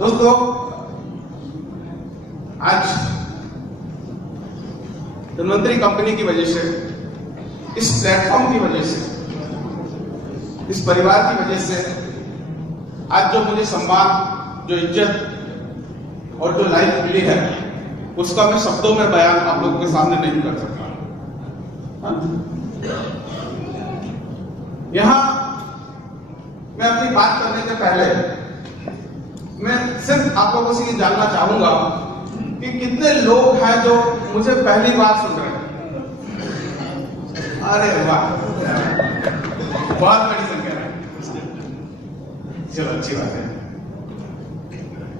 दोस्तों, आज धन्वंतरी कंपनी की वजह से, इस प्लेटफॉर्म की वजह से, इस परिवार की वजह से आज जो मुझे सम्मान, जो इज्जत और जो लाइफ मिली है, उसका मैं शब्दों में बयान आप लोगों के सामने नहीं कर सकता। यहां मैं अपनी बात करने के पहले मैं सिर्फ आप लोगों से ये जानना चाहूंगा कि कितने लोग हैं जो मुझे पहली बार सुन रहे हैं। अरे वाह, बहुत बड़ी संख्या है। चलो, अच्छी बात है।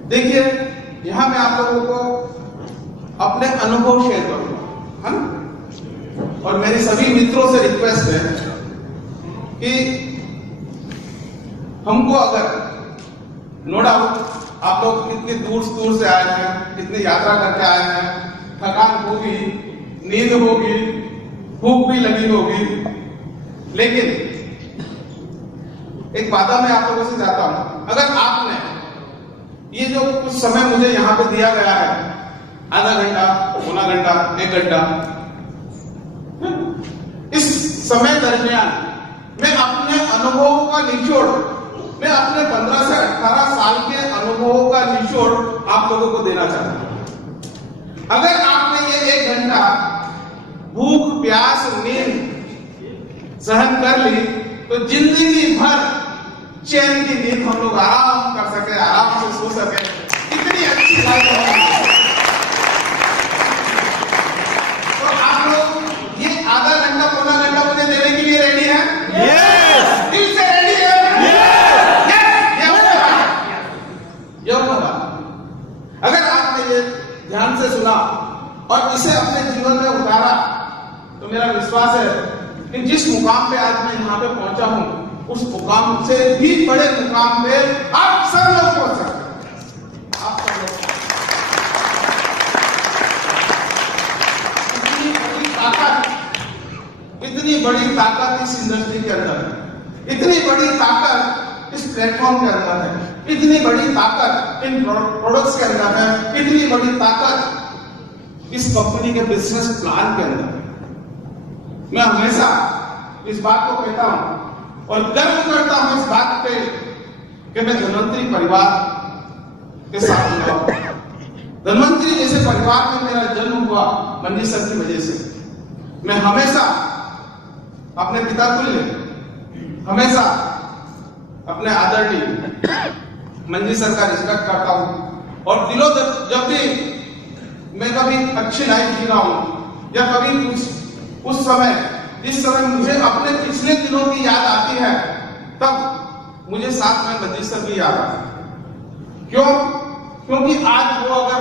देखिए, यहां मैं आप लोगों को अपने अनुभव शेयर करूंगा, है ना? और मेरे सभी मित्रों से रिक्वेस्ट है कि हमको अगर नो डाउट आप लोग कितनी दूर दूर से आए हैं, कितनी यात्रा करके आए हैं, थकान होगी, नींद होगी, भूख भी लगी होगी, लेकिन एक वादा मैं आप लोगों से चाहता हूं, अगर आपने ये जो कुछ समय मुझे यहां पे दिया गया है, आधा घंटा, पौना घंटा, 1 घंटा, इस समय दरमियान मैं अपने अनुभवों का निचोड़, मैं अपने 15 से 18 साल के अनुभवों का निचोड़ आप लोगों को देना चाहता हूं। अगर आपने ये 1 घंटा भूख, प्यास, नींद सहन कर ली, तो जिंदगी भर चैन की नींद हम लोग आराम कर सके, आराम से सो सके। कितनी अच्छी लाइफ है। तो आप लोग ये आधा घंटा, पौना घंटा मुझे देने के लिए रेडी हैं? यस, दिल से रेडी है? अगर आपने ये ध्यान से सुना और इसे अपने जीवन में उतारा, तो मेरा विश्वास है कि जिस मुकाम पे आज मैं यहाँ पे पहुंचा हूं, उस मुकाम से भी बड़े मुकाम पे आप सब लोग पहुंच सकते हैं। आप सब लोग इतनी बड़ी ताकत इस इंडस्ट्री के अंदर है, इतनी बड़ी ताकत इस प्लेटफॉर्म के अंदर है, इतनी बड़ी ताकत इन प्रोडक्ट्स के अंदर है, इतनी बड़ी ताकत इस कंपनी के बिजनेस प्लान के अंदर है। मैं हमेशा इस बात को कहता हूं और गर्व करता हूं इस बात पे कि मैं धन्वंतरी परिवार के साथ जुड़ा हूं। धन्वंतरी जैसे परिवार में मेरा जन्म हुआ मंजी सर की वजह से। मैं हमेशा अपने पिता तुल्य, हमेशा अपने आदरणीय मंजी सर का रिस्पेक्ट करता हूं और दिलों जब भी मैं कभी अच्छी लाइफ जी रहा हूं या कभी उस समय, जिस समय मुझे अपने पिछले दिनों की याद आती है, तब मुझे साथ में मंजी सर की याद आती है। क्यों? क्योंकि आज वो अगर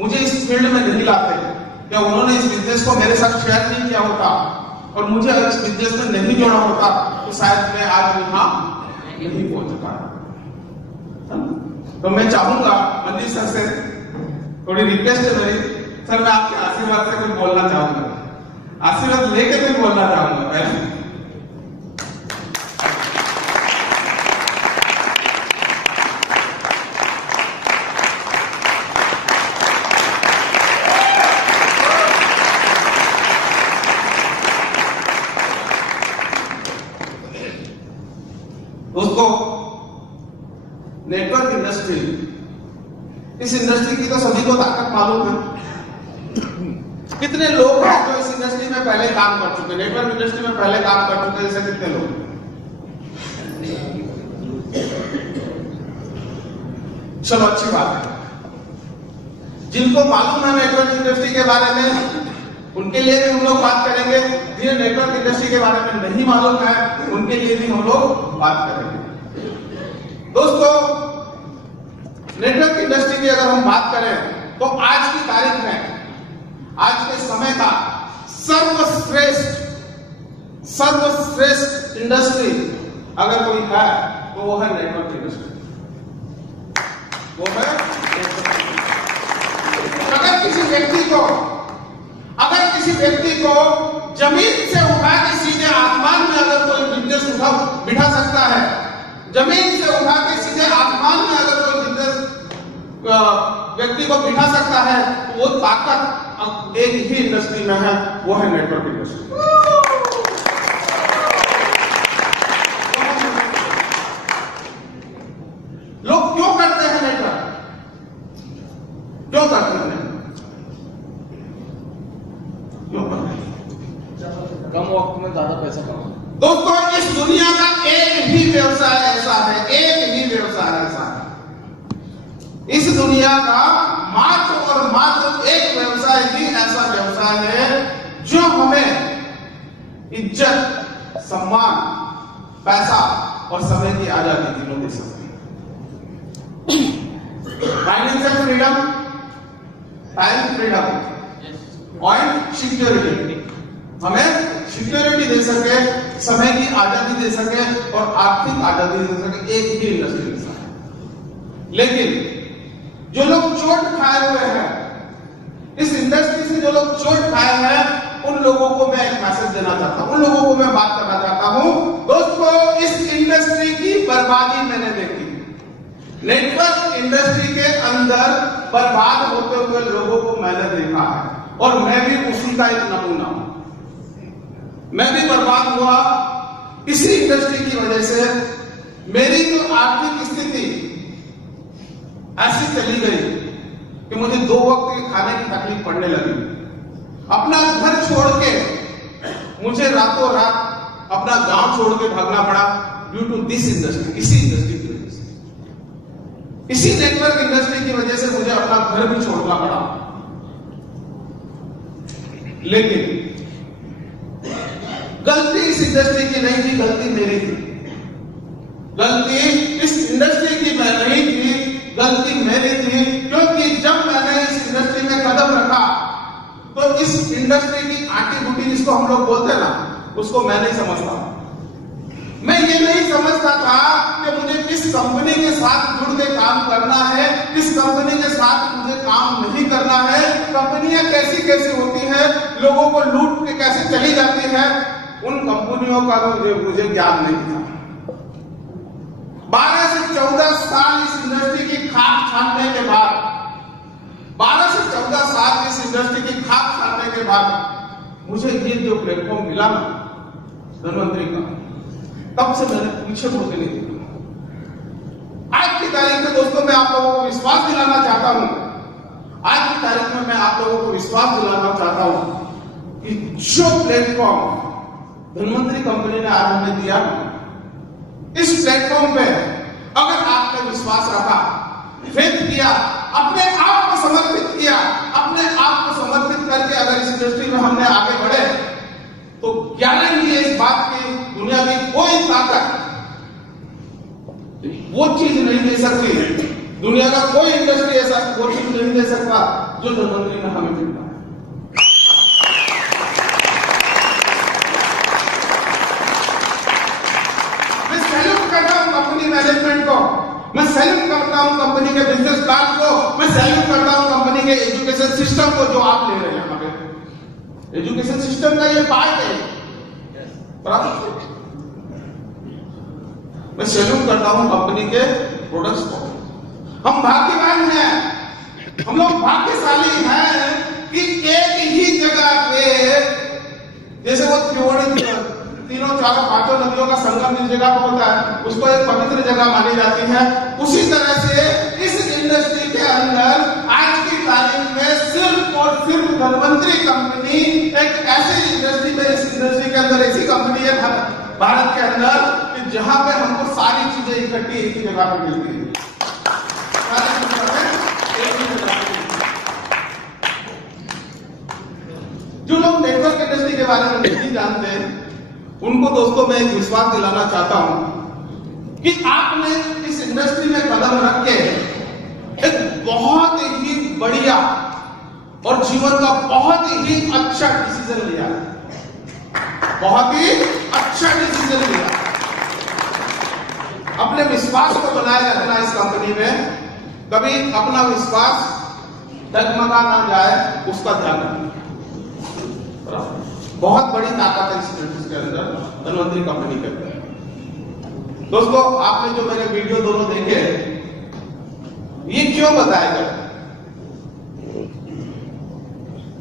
मुझे इस फील्ड में नहीं लाते या उन्होंने इस बिजनेस को मेरे साथ शेयर नहीं किया होता और मुझे इस बिजनेस में नहीं जोड़ा होता, तो शायद मैं आज यहाँ नहीं पहुंच पाता। तो मैं चाहूंगा मंजी सर से थोड़ी रिक्वेस्ट है मेरी, सर मैं आपके आशीर्वाद से कुछ बोलना चाहूंगा, आशीर्वाद लेके कुछ बोलना चाहूंगा पहले। दोस्तों, नेटवर्क इंडस्ट्री, इस इंडस्ट्री की तो सभी को ताकत मालूम है। कितने लोग हैं जो इस इंडस्ट्री में पहले काम कर चुके, नेटवर्क इंडस्ट्री में पहले काम कर चुके, जैसे कितने लोग? चलो, अच्छी बात है। जिनको मालूम है नेटवर्क इंडस्ट्री के बारे में, उनके लिए भी हम लोग बात करेंगे। जिन्हें नेटवर्क इंडस्ट्री के बारे में नहीं मालूम है, उनके लिए भी हम लोग बात करेंगे। दोस्तों, नेटवर्क इंडस्ट्री की अगर हम बात करें तो आज की तारीख में, आज के समय का सर्वश्रेष्ठ इंडस्ट्री अगर कोई है तो वो है नेटवर्क इंडस्ट्री। वो है अगर किसी व्यक्ति को जमीन से उठा के सीधे आसमान में अगर कोई बिजनेस बिठा सकता है, जमीन से उठा के सीधे आसमान में अगर कोई बिजनेस व्यक्ति को बिठा सकता है, वो ताकत एक ही इंडस्ट्री में है, वो है नेटवर्क इंडस्ट्री। लोग क्यों करते हैं नेटवर्क? क्यों करते हैं? क्यों करते हैं? कम वक्त में ज्यादा पैसा कमाना। दोस्तों, इस दुनिया का एक ही व्यवसाय ऐसा है, एक ही व्यवसाय ऐसा है, इस दुनिया का मात्र और मात्र एक व्यवसाय ही ऐसा व्यवसाय है जो हमें इज्जत, सम्मान, पैसा और समय की आजादी तीनों दे सकती है। फाइनेंशियल फ्रीडम, टाइम फ्रीडम और सिक्योरिटी, हमें सिक्योरिटी दे सके, समय की आजादी दे सके और आर्थिक आजादी दे सके, एक ही इंडस्ट्री के साथ। लेकिन जो लोग चोट खाए हुए हैं, इस इंडस्ट्री से जो लोग चोट खाए हैं, उन लोगों को मैं एक मैसेज देना चाहता हूं, उन लोगों को मैं बात करना चाहता हूं। दोस्तों, इस इंडस्ट्री की बर्बादी मैंने देखी, नेटवर्क इंडस्ट्री के अंदर बर्बाद होते हुए लोगों को मैंने देखा है और मैं भी उसी का एक नमूना हूं। मैं भी बर्बाद हुआ इसी इंडस्ट्री की वजह से। मेरी तो आर्थिक स्थिति ऐसी चली गई कि मुझे 2 वक्त के खाने की तकलीफ पड़ने लगी। अपना घर छोड़ के मुझे रातों रात अपना गांव छोड़ के भागना पड़ा ड्यू टू दिस इंडस्ट्री, इसी इंडस्ट्री की वजह से, इसी नेटवर्क इंडस्ट्री की वजह से मुझे अपना घर भी छोड़ना पड़ा। लेकिन गलती इस इंडस्ट्री की नहीं थी, गलती मेरी थी। गलती इस इंडस्ट्री की नहीं थी, गलती मेरी थी, क्योंकि जब मैंने इस इंडस्ट्री में कदम रखा तो इस इंडस्ट्री की आटी बूटी जिसको हम लोग बोलते हैं ना, उसको मैं नहीं समझता। मैं ये नहीं समझता था कि मुझे किस कंपनी के साथ जुड़ के काम करना है, किस कंपनी के साथ मुझे काम नहीं करना है, कंपनियां कैसी कैसी होती हैं, लोगों को लूट के कैसे चली जाती है, उन कंपनियों का मुझे ज्ञान नहीं था। 12 से 14 साल इस इंडस्ट्री की खाक छानने के बाद, 12 से 14 साल इस इंडस्ट्री की खाक छानने के बाद मुझे ये जो प्लेटफॉर्म मिला ना धनवंतरी का, तब से मैंने पीछे मुड़ के नहीं देखा। आज की तारीख में दोस्तों मैं आप लोगों को विश्वास दिलाना चाहता हूं, आज की तारीख में मैं आप लोगों को विश्वास दिलाना चाहता हूं कि जो प्लेटफॉर्म धनवंतरी कंपनी ने आज हमें दिया, इस प्लेटफॉर्म पे अगर आपने विश्वास रखा, फेथ किया, अपने आप को समर्पित किया, अपने आप को समर्पित करके अगर इस इंडस्ट्री में हमने आगे बढ़े, तो गारंटी है इस बात की, दुनिया की कोई ताकत वो चीज नहीं दे सकती, दुनिया का कोई इंडस्ट्री ऐसा वो चीज नहीं दे सकता जो धनवंतरी में हमें मिलता है। मैनेजमेंट को मैं सैल्यूट करता हूं, कंपनी के बिजनेस प्लान को मैं सैल्यूट करता हूं, कंपनी के एजुकेशन सिस्टम को जो आप ले रहे हैं। यहाँ पे एजुकेशन सिस्टम का ये पार्ट है, मैं सैल्यूट करता हूं कंपनी के प्रोडक्ट्स को। हम भाग्यवान हैं, हम लोग भाग्यशाली हैं कि एक ही जगह पे, जैसे वो तीनों चारों पांचों नदियों का संगम जिस जगह पर होता है उसको एक पवित्र जगह मानी जाती है, उसी तरह से इस इंडस्ट्री के अंदर आज की तारीख में सिर्फ और सिर्फ धनवंतरी कंपनी एक ऐसी इंडस्ट्री में, इस इंडस्ट्री के अंदर ऐसी कंपनी है भारत के अंदर कि जहां पे हमको सारी चीजें इकट्ठी एक ही जगह पर मिलती है। जो लोग नेटवर्क इंडस्ट्री के बारे में नहीं जानते उनको दोस्तों मैं एक विश्वास दिलाना चाहता हूं कि आपने इस इंडस्ट्री में कदम रख के एक बहुत ही बढ़िया और जीवन का बहुत ही अच्छा डिसीजन लिया, बहुत ही अच्छा डिसीजन लिया। अपने विश्वास को बनाए रखना इस कंपनी में, कभी अपना विश्वास डगमगा ना जाए उसका ध्यान रखना। बहुत बड़ी ताकत है इस बिजनेस के अंदर, धनवंतरी कंपनी के अंदर। दोस्तों, आपने जो मेरे वीडियो दोनों देखे, ये क्यों बताया गया?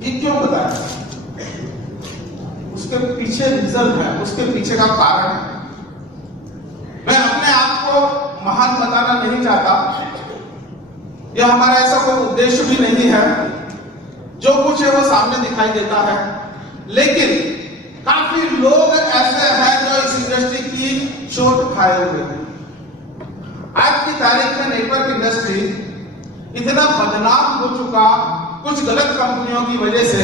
ये क्यों बताया? उसके पीछे रीजन है, उसके पीछे का कारण है। मैं अपने आप को महान बताना नहीं चाहता, यह हमारा ऐसा कोई उद्देश्य भी नहीं है। जो कुछ है वो सामने दिखाई देता है, लेकिन काफी लोग ऐसे हैं जो इस इंडस्ट्री की चोट खाए हुए हैं। आज की तारीख में नेटवर्क इंडस्ट्री इतना बदनाम हो चुका कुछ गलत कंपनियों की वजह से।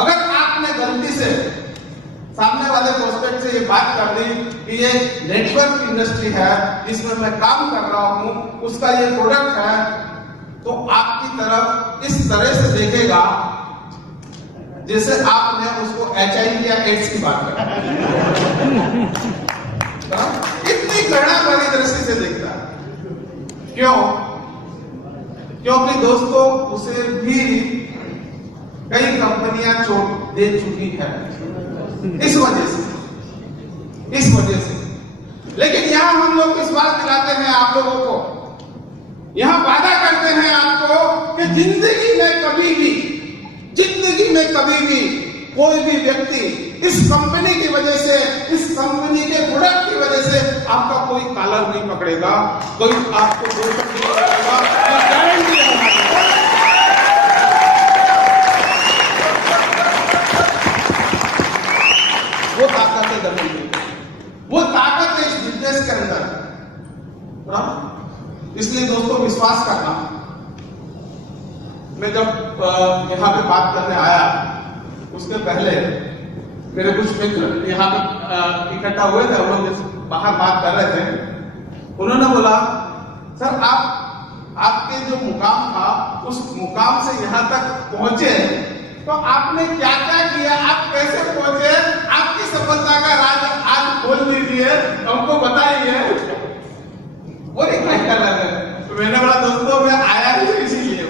अगर आपने गलती से सामने वाले प्रोस्पेक्ट से ये बात कर दी कि ये नेटवर्क इंडस्ट्री है, इसमें मैं काम कर रहा हूं, उसका ये प्रोडक्ट है, तो आपकी तरफ इस तरह से देखेगा जैसे आपने उसको HIV या एड्स की बात कर इतनी घृणा भरी दृष्टि से देखता है। क्यों? क्योंकि दोस्तों उसे भी कई कंपनियां चोट दे चुकी है इस वजह से। लेकिन यहां हम लोग विश्वास दिलाते हैं आप लोगों को, यहां वादा करते हैं आपको कि जिंदगी में कभी भी कोई भी व्यक्ति इस कंपनी की वजह से, इस कंपनी के प्रोडक्ट की वजह से आपका कोई कॉलर नहीं पकड़ेगा, कोई आपको दोषक नहीं पकड़ेगा। ये गारंटी है हमारी। वो ताकत है दर्शन की, वो ताकत है इस बिजनेस के अंदर। इसलिए दोस्तों विश्वास करना। मैं जब यहाँ पे बात करने आया उसके पहले मेरे कुछ मित्र यहाँ पे इकट्ठा हुए थे, हम लोग बाहर बात कर रहे थे। उन्होंने बोला, सर आपके जो मुकाम था उस मुकाम से यहाँ तक पहुंचे तो आपने क्या क्या किया, आप कैसे पहुंचे, आपकी सफलता का राज आज खोल दीजिए, हमको बताइए। वो एक मैंने बोला दोस्तों मैं आया ही इसीलिए,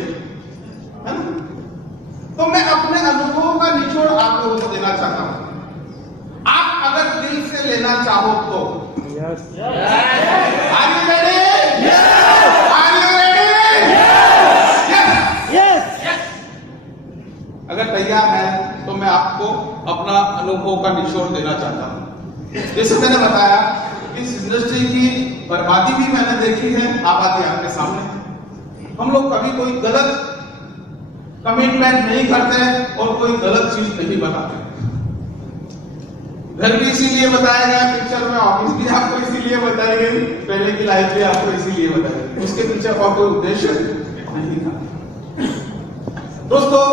तो मैं अपने अनुभवों का निचोड़ आप लोगों को देना चाहता हूं। आप अगर दिल से लेना चाहो तो Are you ready? Are you ready? Yes. अगर तैयार है तो मैं आपको अपना अनुभव का निचोड़ देना चाहता हूं। जैसे मैंने बताया, इस इंडस्ट्री की बर्बादी भी मैंने देखी है, आबादी आपके सामने। हम लोग कभी कोई गलत कमिटमेंट नहीं करते और कोई गलत चीज नहीं बताते। घर भी इसीलिए बताया गया पिक्चर में, ऑफिस भी आपको इसीलिए बताई गई, पहले की लाइफ भी आपको इसीलिए बताई गई, उसके पीछे और कोई उद्देश्य नहीं था। दोस्तों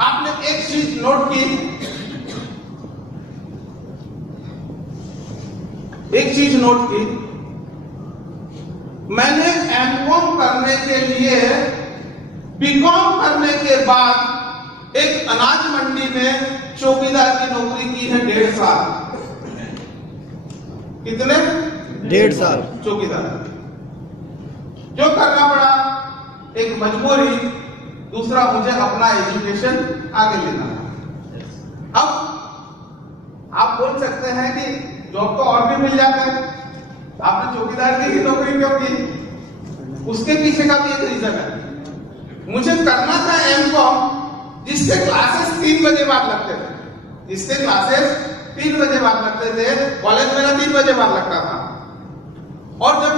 आपने एक चीज नोट की, मैंने एमकॉम करने के लिए बीकॉम करने के बाद एक अनाज मंडी में चौकीदार की नौकरी की है 1.5 साल। कितने? 1.5 साल चौकीदार। जो करना पड़ा, एक मजबूरी, दूसरा मुझे अपना एजुकेशन आगे लेना। अब आप बोल सकते हैं कि जॉब तो और भी मिल जाता है, आपने चौकीदार की ही नौकरी क्यों की? उसके पीछे का भी एक रीजन है। मुझे करना था एमकॉम, जिसके क्लासेस 3 बजे बाद लगते थे, कॉलेज मेरा 3 बजे बाद लगता था। और जब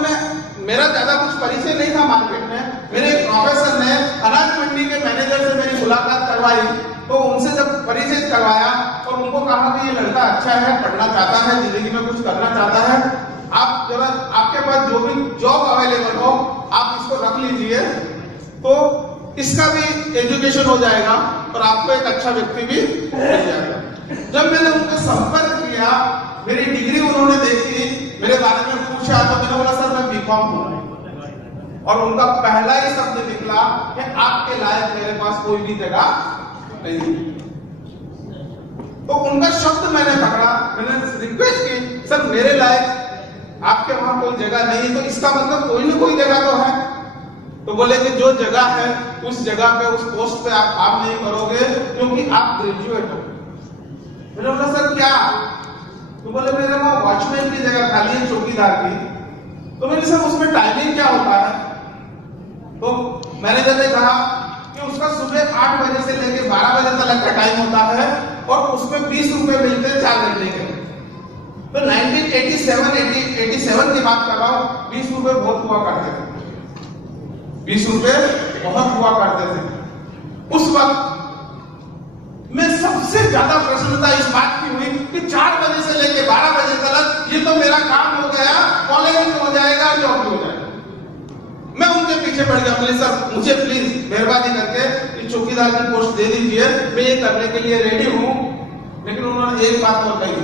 मेरा ज्यादा कुछ परिचय नहीं था मार्केट में, मेरे एक प्रोफेसर ने अनाज मंडी के मैनेजर से मेरी मुलाकात करवाई, तो उनसे जब परिचय करवाया और उनको कहा कि ये लड़का अच्छा है, पढ़ना चाहता है, जिंदगी में कुछ करना चाहता है, आप जरा आपके पास जो भी जॉब अवेलेबल हो आप इसको रख लीजिए, तो इसका भी एजुकेशन हो जाएगा और आपको एक अच्छा व्यक्ति भी मिल जाएगा। जब मैंने उनका संपर्क किया, मेरी डिग्री उन्होंने देखी, मेरे बारे में पूछा, तो मैंने बोला सर मैं बीकॉम हूं, और उनका पहला ही शब्द निकला कि आपके लायक मेरे पास कोई भी जगह नहीं। तो उनका शब्द मैंने पकड़ा, मैंने रिक्वेस्ट की, सर मेरे लायक आपके वहां कोई जगह नहीं, तो इसका मतलब कोई ना कोई जगह तो है। तो बोले कि जो जगह है उस जगह पे, उस पोस्ट पे आप काम नहीं करोगे क्योंकि आप ग्रेजुएट हो। मैंने बोला सर क्या? तो बोले मेरे वहां वॉचमैन की जगह खाली है, चौकीदार की। तो मैंने सर उसमें टाइमिंग क्या होता है? तो मैनेजर ने कहा कि उसका सुबह 8 बजे से लेकर 12 बजे तक का टाइम होता है और उसमें 20 रुपए मिलते हैं 4 घंटे के। तो 1987 की बात कर रहा हूँ, 20 रुपए बहुत हुआ करते थे, 20 रुपए बहुत हुआ करते थे उस वक्त। मैं सबसे ज्यादा प्रसन्नता इस बात की हुई कि 4 बजे से लेकर 12 बजे तक ये तो मेरा काम हो गया, कॉलेज भी हो जाएगा, जॉब भी हो जाएगा। मैं उनके पीछे पड़ गया, बोले सर मुझे प्लीज मेहरबानी करके इस चौकीदार की पोस्ट दे दीजिए, मैं ये करने के लिए रेडी हूँ। लेकिन उन्होंने एक बात और कही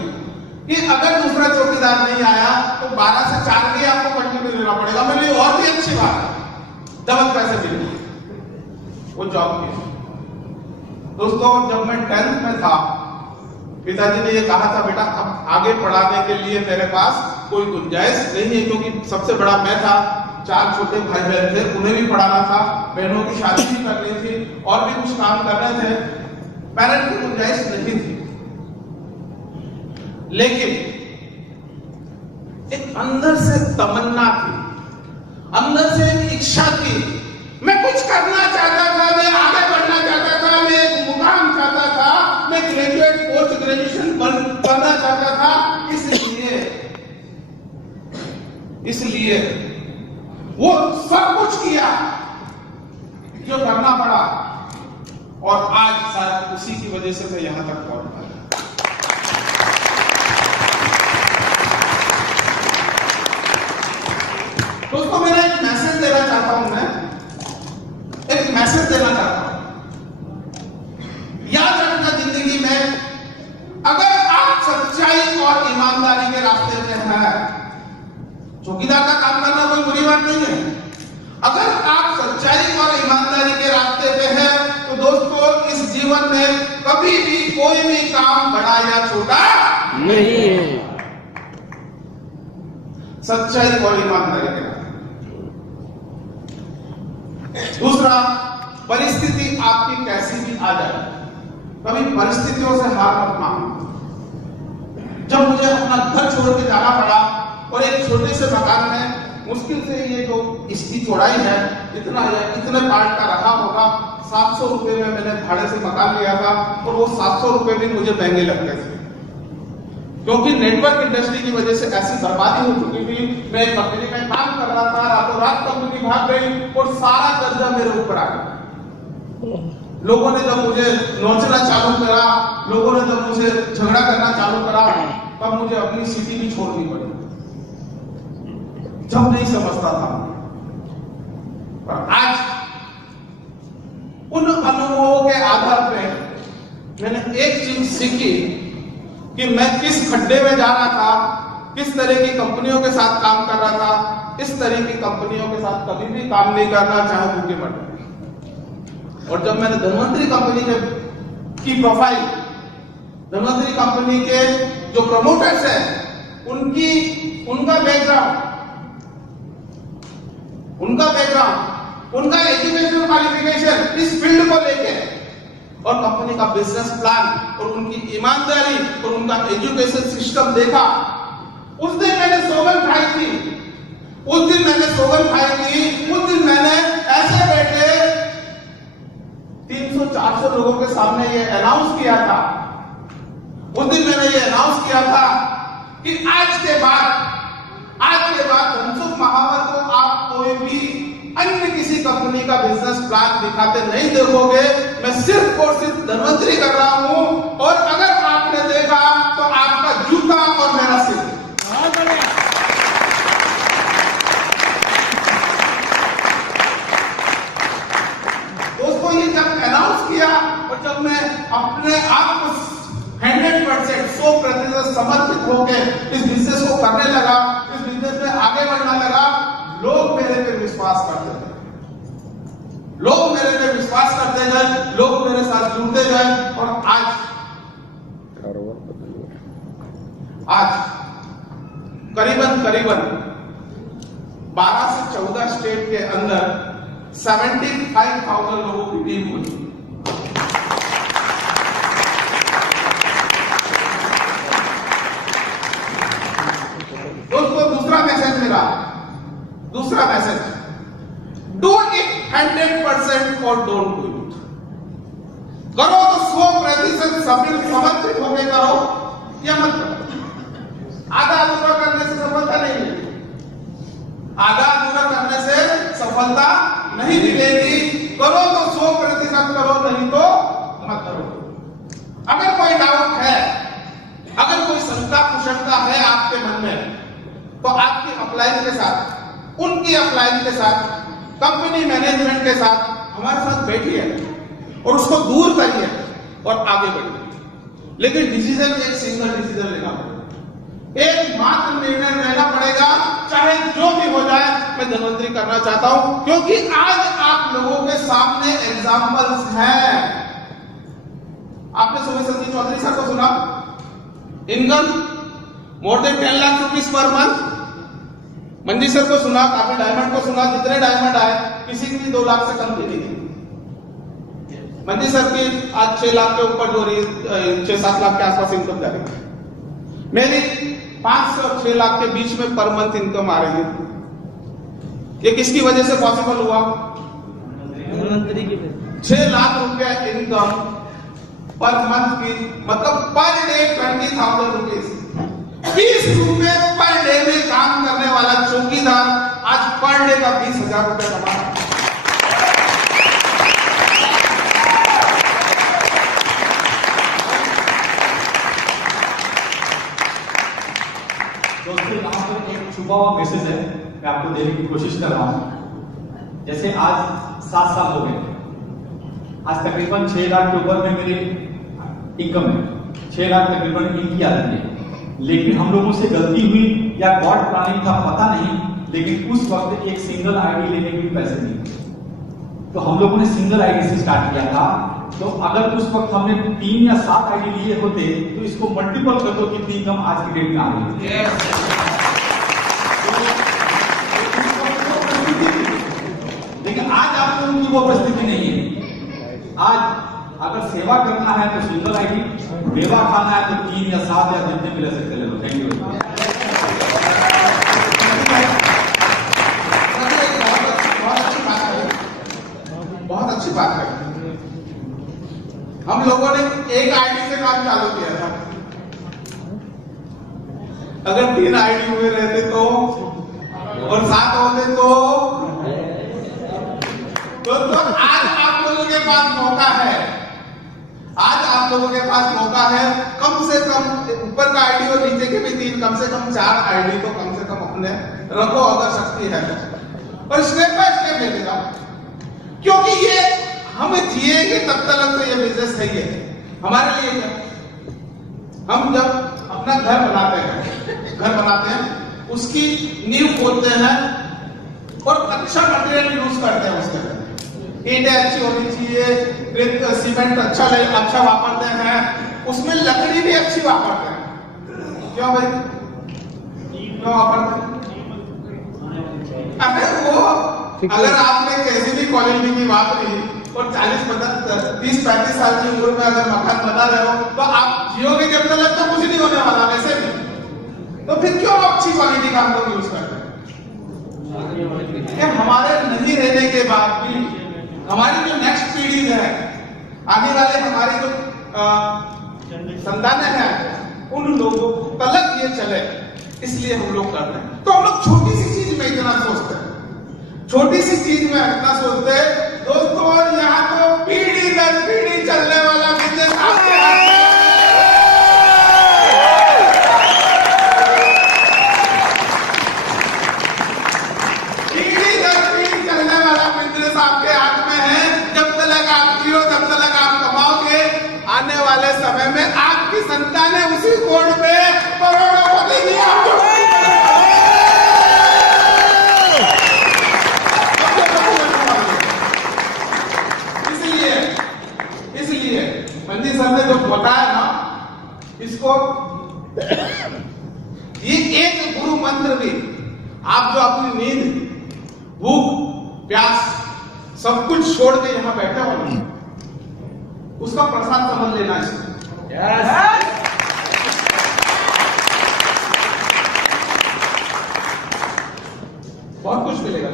कि अगर दूसरा चौकीदार नहीं आया तो 12 से 4 भी आपको कंटिन्यू देना पड़ेगा। मेरे लिए और भी अच्छी बात है, डबल पैसे मिलेंगे वो जॉब के। दोस्तों जब मैं 10th में था, पिताजी ने ये कहा था बेटा अब आगे पढ़ाने के लिए मेरे पास कोई गुंजाइश नहीं है, क्योंकि सबसे बड़ा मैं था, 4 छोटे भाई बहन थे, उन्हें भी पढ़ाना था, बहनों की शादी भी करनी थी और भी कुछ काम करने थे, पेरेंट की गुंजाइश नहीं थी। लेकिन एक अंदर से तमन्ना थी, अंदर से एक इच्छा थी, मैं कुछ करना चाहता था, मैं आगे बढ़ना चाहता था, मैं एक मुकाम चाहता था, मैं ग्रेजुएट पोस्ट ग्रेजुएशन करना चाहता था। इसलिए वो सब कुछ किया जो करना पड़ा, और आज शायद उसी की वजह से मैं यहां तक पहुंच पाया। दोस्तों मेरा एक मैसेज देना चाहता हूं, मैं एक मैसेज देना चाहता हूं। याद रखना जिंदगी में अगर आप सच्चाई और ईमानदारी के रास्ते पे हैं, चौकीदार का काम करना कोई बुरी बात नहीं है, अगर आप सच्चाई और ईमानदारी के रास्ते पे हैं तो दोस्तों इस जीवन में कभी भी कोई भी काम बड़ा या छोटा नहीं है। सच्चाई और ईमानदारी के रास्ते। दूसरा, परिस्थिति आपकी कैसी भी आ जाए, कभी परिस्थितियों से हार मत मानो। जब मुझे अपना घर छोड़ के जाना पड़ा और एक छोटे से मकान में मुश्किल से ये जो इसकी चौड़ाई है इतने पार्ट का रखा होगा, 700 रुपए में मैंने भाड़े से मकान लिया था, और वो 700 रुपए भी मुझे महंगे लगते थे, क्योंकि नेटवर्क इंडस्ट्री की वजह से ऐसी बर्बादी हो चुकी थी। मैं एक कंपनी में काम कर रहा था, रातों रात कंपनी भाग गई और सारा कर्जा मेरे ऊपर आ गया। लोगों ने जब मुझे नोचना चालू करा, लोगों ने जब मुझे झगड़ा करना चालू करा, तब मुझे अपनी सिटी भी छोड़नी पड़ी, जब नहीं समझता था। पर आज उन अनुभवों के आधार पे मैंने एक चीज सीखी कि मैं किस खड्डे में जा रहा था, किस तरह की कंपनियों के साथ काम कर रहा था, इस तरह की कंपनियों के साथ कभी भी काम नहीं करना, चाहे भूखे मरना। और जब मैंने धनवंतरी कंपनी की प्रोफाइल, धनवंतरी कंपनी के जो प्रमोटर्स हैं उनका बैकग्राउंड, उनका एजुकेशन क्वालिफिकेशन इस फील्ड को लेके, और कंपनी का बिजनेस प्लान और उनकी ईमानदारी और उनका एजुकेशन सिस्टम देखा, उस दिन मैंने सौगंध खाई थी, उस दिन मैंने ऐसे बैठे 300-400 लोगों के सामने ये अनाउंस किया था। उस दिन मैंने ये अनाउंस किया था कि आज के बाद धनसुख महावर को आप कोई भी अन्य किसी कंपनी का बिजनेस प्लान दिखाते नहीं देखोगे, मैं सिर्फ और सिर्फ धनवंतरी कर रहा हूं, और अगर आपने देखा तो आपका जूता और मेरा सिर। दोस्तों ये जब अनाउंस किया और जब मैं अपने आप को 100% 100% समर्पित होकर इस बिजनेस को करने लगा, इस बिजनेस में आगे बढ़ना लगा, लोग मेरे पे विश्वास करते गए, लोग मेरे साथ जुड़ते गए, और आज करीबन 12 से 14 स्टेट के अंदर 75,000 लोगों की टीम हो चुकी। दोस्तों दूसरा मैसेज, डू इट 100% और डोंट डू इट। करो तो 100% समर्पित होकर करो या मत करो। आधा अधूरा करने से सफलता नहीं मिलेगी, आधा अधूरा करने से सफलता नहीं मिलेगी। करो तो 100% करो, नहीं तो मत करो। अगर कोई डाउट है, अगर कोई शंका कुशलता है आपके मन में, तो आपकी अपलाइन के साथ, उनकी अपलाइन के साथ, कंपनी मैनेजमेंट के साथ हमारे साथ बैठिए और उसको दूर करिए और आगे बढ़िए। लेकिन डिसीजन एक सिंगल डिसीजन लेना पड़ेगा, एक मात्र निर्णय लेना पड़ेगा, चाहे जो भी हो जाए। मैं धन्वंतरी करना चाहता हूं क्योंकि आज आप लोगों के सामने एग्जाम्पल्स हैं। आपने सुमित संजीव चौधरी सर को सुना, income more than 10 lakh rupees per month. मंजी सर को सुना, काफी डायमंड को सुना, जितने डायमंड आए किसी की 2 लाख से कम की नहीं थी। मंजी सर की आज 6 लाख के ऊपर जो रही, 6-7 लाख के आसपास इनकम जा रही है। मेरी 5 से और 6 लाख के बीच में पर मंथ इनकम आ रही है। ये किसकी वजह से पॉसिबल हुआ? 6 लाख रुपया इनकम पर मंथ की, मतलब पर डे 20,000 रुपीज। 20 रुपए पर डे में काम करने वाला चौकीदार आज पर डे का 20,000 रुपया कमा रहा है। दोस्तों, यहाँ पर एक छुपा हुआ मैसेज है, मैं आपको देने की कोशिश कर रहा हूँ। जैसे आज 7 साल हो गए, आज तकरीबन 6 लाख के ऊपर में मेरी इनकम है, 6 लाख तकरीबन इनकी आ रही है। लेकिन हम लोगों से गलती हुई या गॉड प्लानिंग था पता नहीं, लेकिन उस वक्त एक सिंगल आईडी लेने के भी पैसे नहीं थे। तो हम लोगों ने सिंगल आईडी से स्टार्ट किया था। तो अगर उस वक्त हमने 3 या 7 आईडी लिए होते तो इसको मल्टीपल कर दो कितनी इनकम आज की डेट में आ रही है। लेकिन आज आप लोगों की वो परिस्थिति नहीं है। आज अगर सेवा करना है तो सिंगल आईडी, मेवा खाना है तो 3 या 7 या जितने भी ले सकते ले लो। Thank you. बहुत अच्छी बात है। हम लोगों ने एक आईडी से काम चालू किया था। अगर 3 आईडी हुए रहते तो और 7 होते तो आज आप लोगों के पास मौका है, आज आप लोगों के पास मौका है। कम से कम ऊपर का आईडी और नीचे के भी 3, कम से कम 4 आईडी तो कम से कम अपने रखो अगर शक्ति है, और स्टेप बाय स्टेप लेते जाओ। क्योंकि ये हम जिएंगे तब तक तो ये बिजनेस है, ये हमारे लिए क्या। हम जब अपना घर बनाते हैं, उसकी नींव खोदते हैं और अच्छा मटेरियल यूज करते हैं उसके अंदर। ईंटें अच्छी होनी चाहिए, सीमेंट अच्छा वापरते हैं, उसमें लकड़ी भी अच्छी वापरते हैं। क्यों भाई, क्यों वापरते हैं? अगर आपने कैसी भी क्वालिटी की बात रही और 30-35 साल की उम्र में अगर मकान बना रहे हो तो आप जियोगे जब तक तो कुछ नहीं होने वाला वैसे भी। तो फिर क्यों अच्छी क्वालिटी का हम लोग यूज करते हैं? हमारे नहीं रहने के बाद भी हमारी जो नेक्स्ट पीढ़ी है, आने वाले हमारी जो संतानें हैं, उन लोगों तक ये चले, इसलिए हम लोग कर रहे हैं। तो हम लोग छोटी सी चीज में इतना सोचते हैं, छोटी सी चीज में इतना सोचते हैं। दोस्तों, यहाँ तो पीढ़ी दर पीढ़ी चलने वाला बिजनेस आपके हाथ में है। पीढ़ी दर पीढ़ी चलने वाला बिजनेस आपके हाथ में है। जब तक आप जियो, जब तक आप कमाओगे, आने वाले समय में आपकी संतानें उसी कोड पे करोड़पति नहीं आपको। इसलिए मंजी सर ने जो बताया ना, इसको ये एक गुरु मंत्र भी, आप जो अपनी नींद, भूख, प्यास सब कुछ छोड़ के यहां बैठे हो ना, उसका प्रसाद समझ लेना इसको। बहुत कुछ मिलेगा।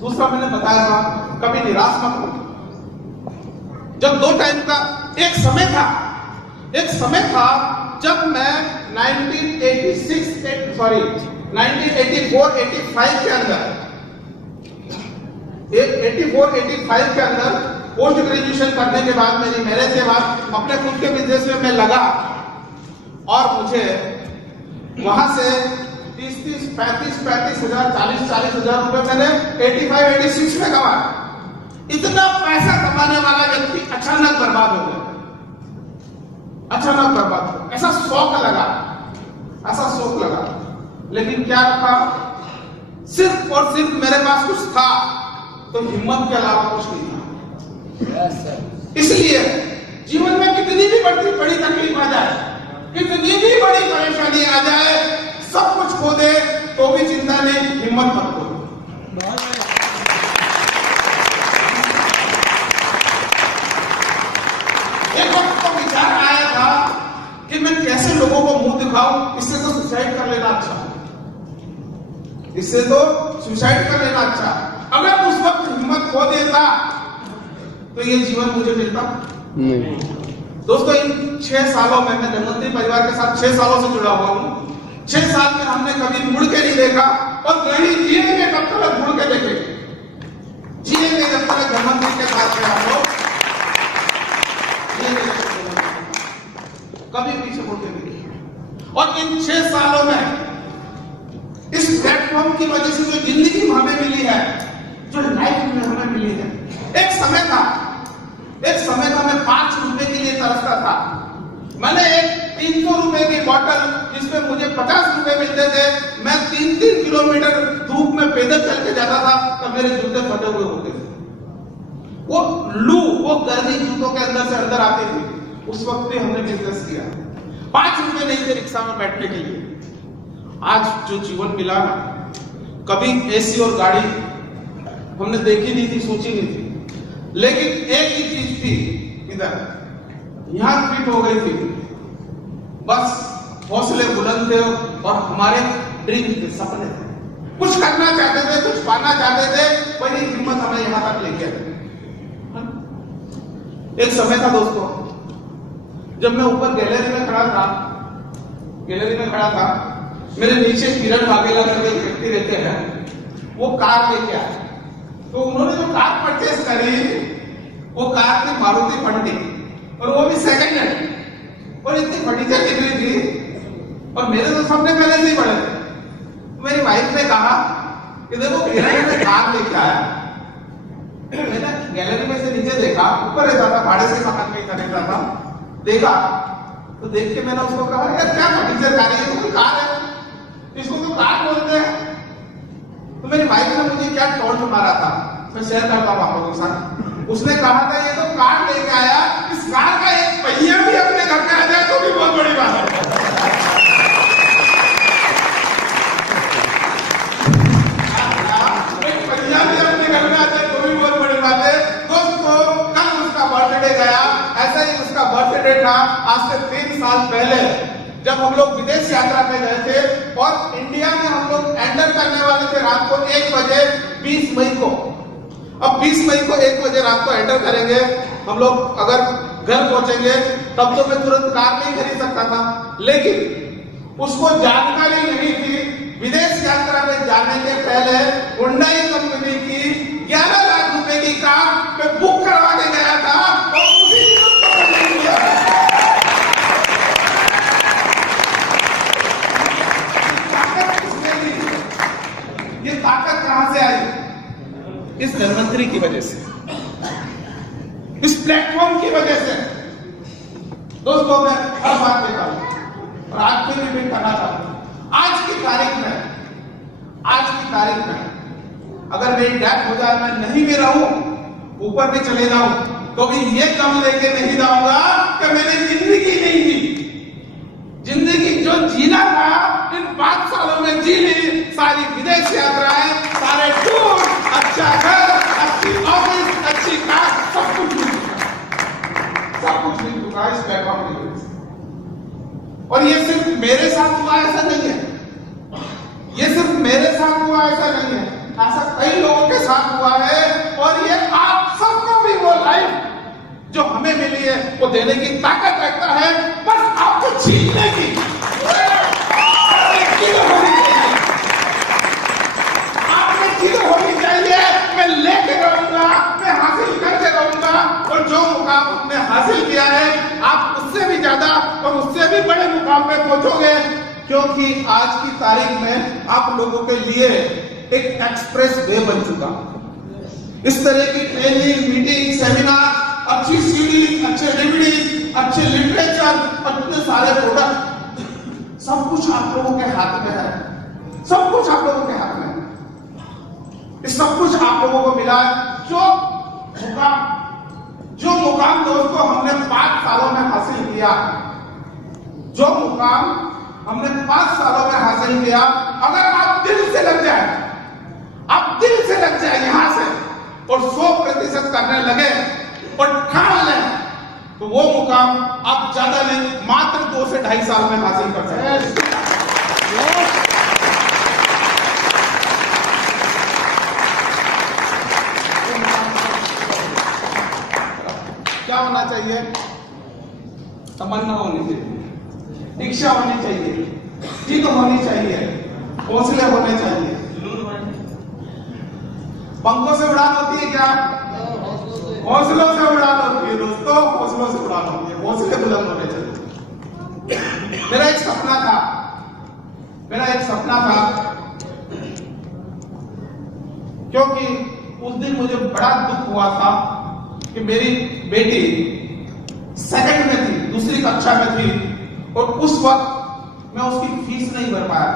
दूसरा मैंने बताया था, कभी निराश मत हो। जब 2 टाइम का एक समय था जब मैं 1984-85 के अंदर 84-85 के अंदर पोस्ट ग्रेजुएशन करने के बाद, मेरी मैरिज के बाद अपने खुद के बिजनेस में मैं लगा और मुझे वहां से 30-30, 35-35 हजार, 40-40 हजार रुपए मैंने 85-86 में कमाया। इतना पैसा कमाने वाला व्यक्ति अचानक बर्बाद हो गया, ऐसा शौक लगा। लेकिन क्या था, सिर्फ और सिर्फ मेरे पास कुछ था तो हिम्मत के अलावा कुछ नहीं था। इसलिए जीवन में कितनी भी बड़ी तकलीफ आ जाए, कितनी भी बड़ी परेशानी आ जाए, सब कुछ खो दे तो भी चिंता नहीं, हिम्मत मत खो। एक वक्त तो विचार आया था कि मैं कैसे लोगों को मुंह दिखाऊं, इससे तो सुसाइड कर लेना अच्छा। अगर उस वक्त हिम्मत खो देता तो ये जीवन मुझे मिलता नहीं। दोस्तों, इन 6 सालों में मैं धनवंतरी परिवार के साथ 6 सालों से जुड़ा हुआ हूं। 6 साल में हमने कभी मुड़ के नहीं देखा और नहीं जिएंगे तब तक मुड़ के देखेंगे। जिएंगे जब तक धनवंतरी के साथ में हम लोग कभी पीछे मुड़ के नहीं। और इन 6 सालों में इस प्लेटफॉर्म की वजह से जो जिंदगी हमें मिली है, जो लाइफ में हमें मिली है, एक समय था मैं 5 रुपए के लिए तरसता था। मैंने एक 300 रुपए की बोतल जिसमें मुझे 50 रुपए मिलते थे, मैं 3-3 किलोमीटर धूप में पैदल चल के जाता था, तब मेरे जूते फटे हुए होते थे। वो गर्मी जूतों के अंदर से अंदर आती थी। उस वक्त भी हमने बिजनेस किया। 5 रुपए नहीं थे रिक्शा में बैठने के लिए। आज जो जीवन मिला ना, कभी एसी और गाड़ी हमने देखी नहीं थी, सोची नहीं थी, लेकिन एक ही चीज थी, इधर यहां फिट हो गई थी। बस हौसले बुलंद थे और हमारे ड्रीम थे, सपने थे, कुछ करना चाहते थे, कुछ पाना चाहते थे, वही हिम्मत हमें यहां तक लेके आई। एक समय था दोस्तों, जब मैं ऊपर गैलरी में खड़ा था, मेरे नीचे किरण वाघेला करके एक व्यक्ति रहते हैं, वो कार लेके आए। तो उन्होंने जो कार परचेस करी, वो कार थी मारुति फंटी, और वो भी सेकंड हैंड, और इतनी फटीचर दिख रही थी, और मेरे तो सपने पहले से ही पड़े थे। मेरी वाइफ ने कहा कि देखो किरण ने कार लेके आया। मैंने गैलरी में से नीचे देखा, ऊपर रहता था, भाड़े से मकान में रहता था, देखा तो देख के मैंने उसको कहा, यार क्या फटीचर कार है, ये कार है, इसको तो कार बोलते हैं। तो मेरी वाइफ ने मुझे क्या टॉन्ट मारा था, मैं शेयर करता हूं आप लोगों के साथ। उसने कहा था, ये तो कार लेके आया, इस कार का एक पहिया भी अपने घर में आ जाए तो भी बहुत बड़ी बात है। एक पहिया भी अपने घर में आ जाए तो भी बहुत बड़ी बात है। दोस्तों, कल उसका बर्थडे गया, ऐसा ही उसका बर्थडे था आज से 3 साल पहले, जब हम लोग विदेश यात्रा पे गए थे और इंडिया में हम लोग एंटर करने वाले थे रात को 1 बजे 20 मई को। अब 20 मई को 1 बजे रात को एंटर करेंगे हम लोग, अगर घर पहुंचेंगे तब तो मैं तुरंत कार नहीं खरीद सकता था, लेकिन उसको जानकारी नहीं थी। विदेश यात्रा में जाने के पहले हुंडई कंपनी की 11 लाख रुपए की कार मैं बुक करवा के गया था और उसी ये ताकत कहां से आई? इस धनवंतरी की वजह से, इस प्लेटफॉर्म की वजह से। दोस्तों, मैं हर बात कहता हूं और आज फिर रिपीट करना चाहता हूं, आज की तारीख में अगर मेरी डेथ हो जाए, मैं नहीं भी रहूं, ऊपर भी चले जाऊं, तो भी ये कम लेके नहीं जाऊंगा कि मैंने जिंदगी नहीं जी। जिंदगी जो जीना था इन 5 सालों में जी ली। सारी विदेश यात्राएं, सारे टूर, अच्छा घर, अच्छी ऑफिस, अच्छी कार, सब कुछ मिल चुका इस प्लेटफॉर्म की वजह से। और ये सिर्फ मेरे साथ हुआ ऐसा नहीं है, ऐसा कई लोगों के साथ हुआ है और ये आप सबको भी वो लाइफ जो हमें मिली है वो देने की ताकत रखता है, बस आपको छीनने की होनी चाहिए। मैं लेके रहूंगा, मैं हासिल करके रहूंगा और जो मुकाम आपने हासिल किया है आप उससे भी ज्यादा और उससे भी बड़े मुकाम पे पहुंचोगे, क्योंकि आज की तारीख में आप लोगों के लिए एक एक्सप्रेस वे बन चुका। इस तरह की ट्रेनिंग, मीटिंग, सेमिनार, अच्छी सीडी, अच्छे डीवीडी, अच्छे लिटरेचर, इतने सारे प्रोडक्ट, सब कुछ आप लोगों के हाथ में है, सब कुछ आप लोगों के हाथ में है। इस सब कुछ आप लोगों को मिला है। जो मुकाम दोस्तों हमने 5 सालों में हासिल किया, जो मुकाम हमने 5 सालों में हासिल किया, अगर आप दिल से लग जाए, आप दिल से लग जाए यहां से और 100% करने लगे और ठान लें, तो वो मुकाम आप ज्यादा नहीं, मात्र 2 से 2.5 साल में हासिल कर सकते हैं। क्या होना चाहिए? तमन्ना होनी चाहिए, इच्छा होनी चाहिए, जिद होनी चाहिए, हौसले होने चाहिए। पंखों से उड़ान होती है क्या? हौसलों से उड़ान होती है दोस्तों, हौसलों से उड़ान होती है, हौसले बुलंद होने चाहिए। मेरा एक सपना था, क्योंकि उस दिन मुझे बड़ा दुख हुआ था कि मेरी बेटी 2nd में थी, दूसरी कक्षा में थी और उस वक्त मैं उसकी फीस नहीं भर पाया।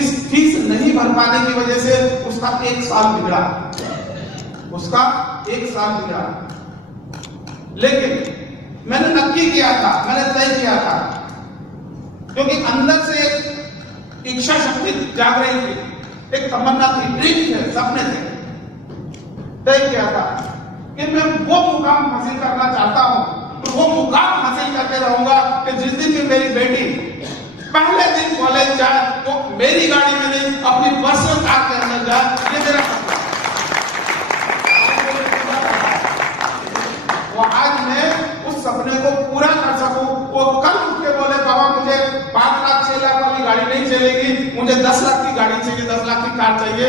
इस फीस नहीं भर पाने की वजह से उसका 1 साल बिगड़ा, लेकिन मैंने नक्की किया था, मैंने तय किया था, क्योंकि अंदर से एक इच्छा शक्ति जाग रही थी, एक तमन्ना थी, ड्रीम थे, सपने थे। तय किया था कि मैं वो मुकाम हासिल करना चाहता हूं, तो वो मुकाम हासिल करके रहूंगा कि जिस दिन भी मेरी बेटी पहले दिन कॉलेज जाए तो मेरी गाड़ी में नहीं, अपनी पर्सनल कार के अंदर जाए। ये मेरा सपना है। वो आज मैं उस सपने को पूरा कर सकूं। वो कल उठ के बोले बाबा मुझे 5 लाख 6 लाख वाली गाड़ी नहीं चलेगी, मुझे 10 लाख की गाड़ी चाहिए, 10 लाख की कार चाहिए।